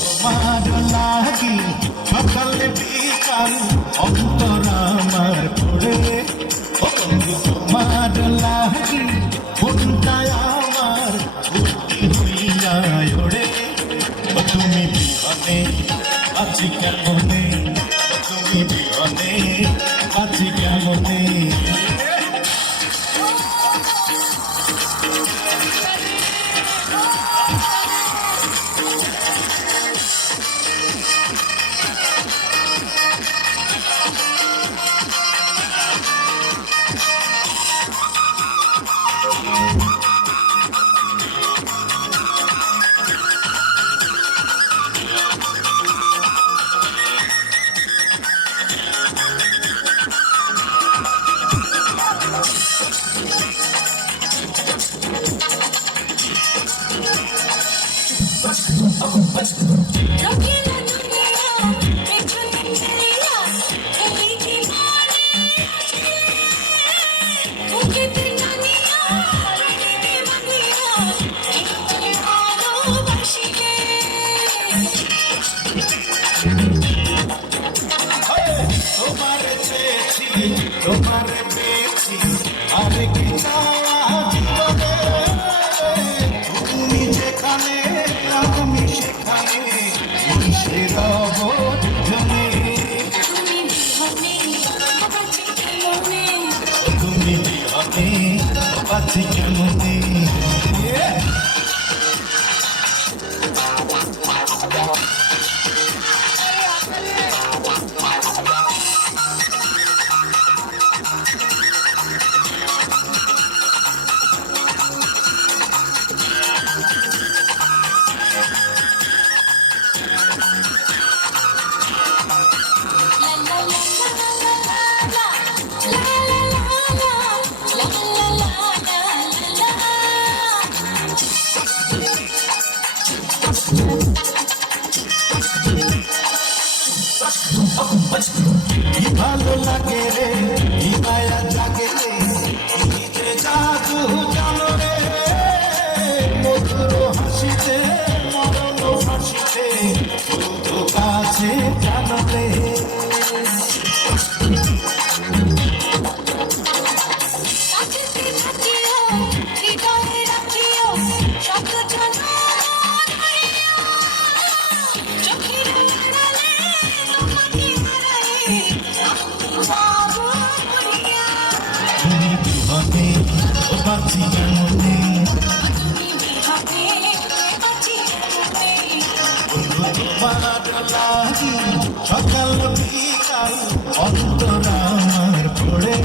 তোমার লাগি, সকালে বিকাল অন্তর আমার পড়ে ও বন্ধু তোমার লাগি মনটায় আমার ওড়ে? ও তুমি বিহনে আছি কেমনে? তুমি বিহনে তোমার পেয়েছি আর কি তুমি যেখানে আমি সেখানে പച്ചിക്കുന്നു কি ভালো লাগে রে কি মায়া জাগে রে যে জাদু জানো রে, মধুর হাসিতে, মরণ হাসিতে শুধু কাছে জানো রে। পাট লাগি সকাল বিকাল অন্তর আমার পড়ে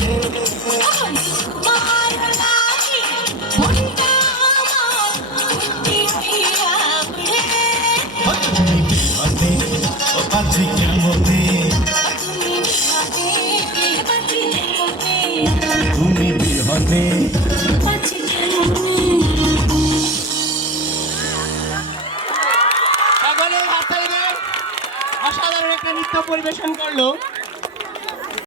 আজি কেমতে তুমি বিহনে একটা নৃত্য পরিবেশন করল।